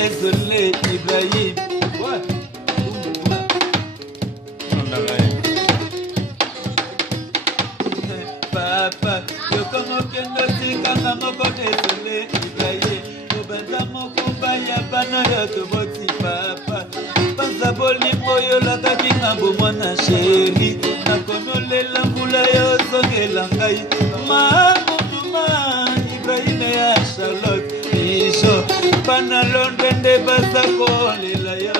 Désolé, Ibrahim. Papa, yo como que no tika moko désolé, Ibrahim. Obenza moko baya bana yo to boti papa. Panza boli moyo la kabinga bo mwana chéri. Na konole la mbula yo zongela ngai. Ibrahim ya Charlotte. Isho pana London de basako lela yo.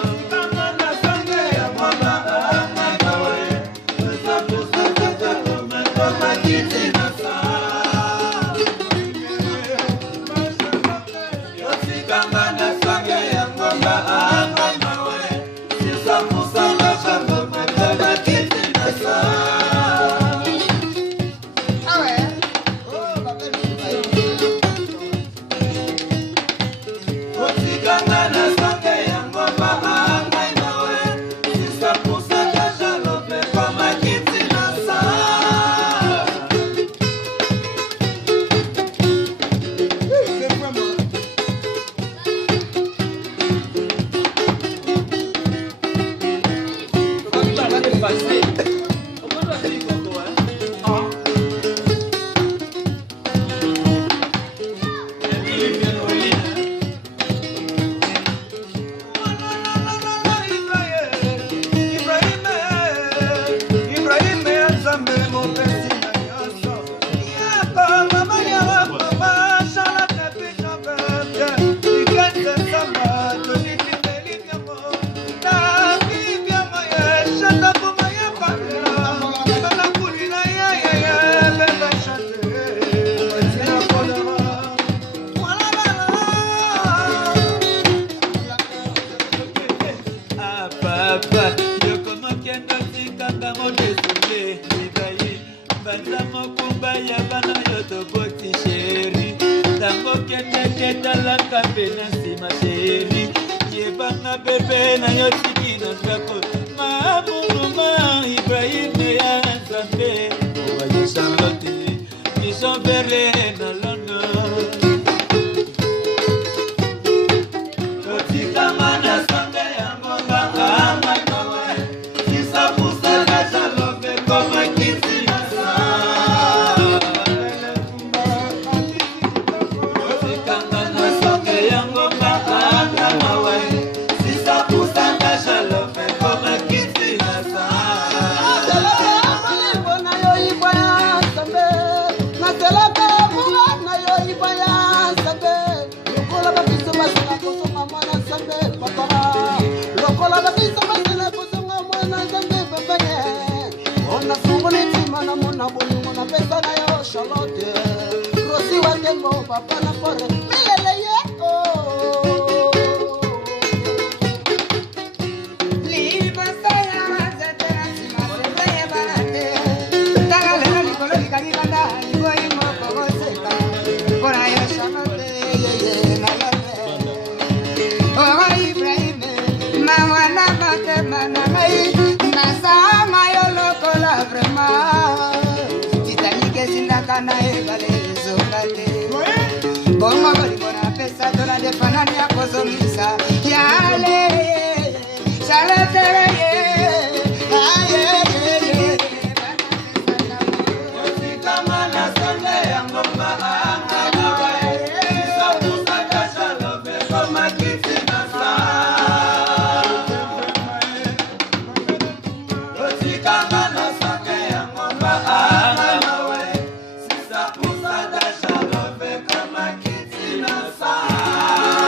Obanza mokumba ya bana yoto boti chéri. Tango kende ketala kapena sima chéri. Yebanga bebe na yotiki na ndako. Mamunuma Ibrahim ya Nzambe. Obaye Charlotte, Mission Berlin na London. Otika mana sonde ya monga kama kawe. Sisa pusa na jalope koma kisi masa. Otika mana sonde ya monga kama kawe. Sisa pusa na jalope koma kisi masa. Charlotte, Rosi Wangembo, Papa na Fore, Milele oh. Liba saya zatera sima sebeye barate. Tagale na likolo likaganda, libo imo kogo seka. Kora yo Charlotte, na lale. Oh Ibrahim, mawana mate manamai, nasama yo lokola vraiment. Kana ebale zongate bongo bali bona pesa dola de fanani ya kozomisa yale